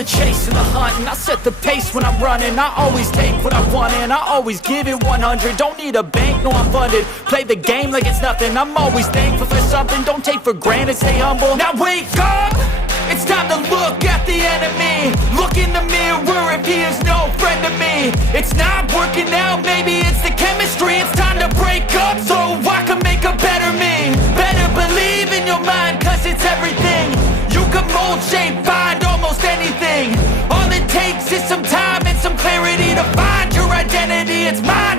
the chase and the hunt, and I set the pace when I'm running. I always take what I want and I always give it 100. Don't need a bank, no I'm funded. Play the game like it's nothing. I'm always thankful for something. Don't take for granted, stay humble. Now wake up! It's time to look at the enemy. Look in the mirror if he is no friend to me. It's not working out, maybe it's the chemistry. It's time to break up so I can make a better me. Better believe in your mind, cause it's everything. You can mold, shape, find almost anything. All it takes is some time and some clarity to find your identity. It's mine.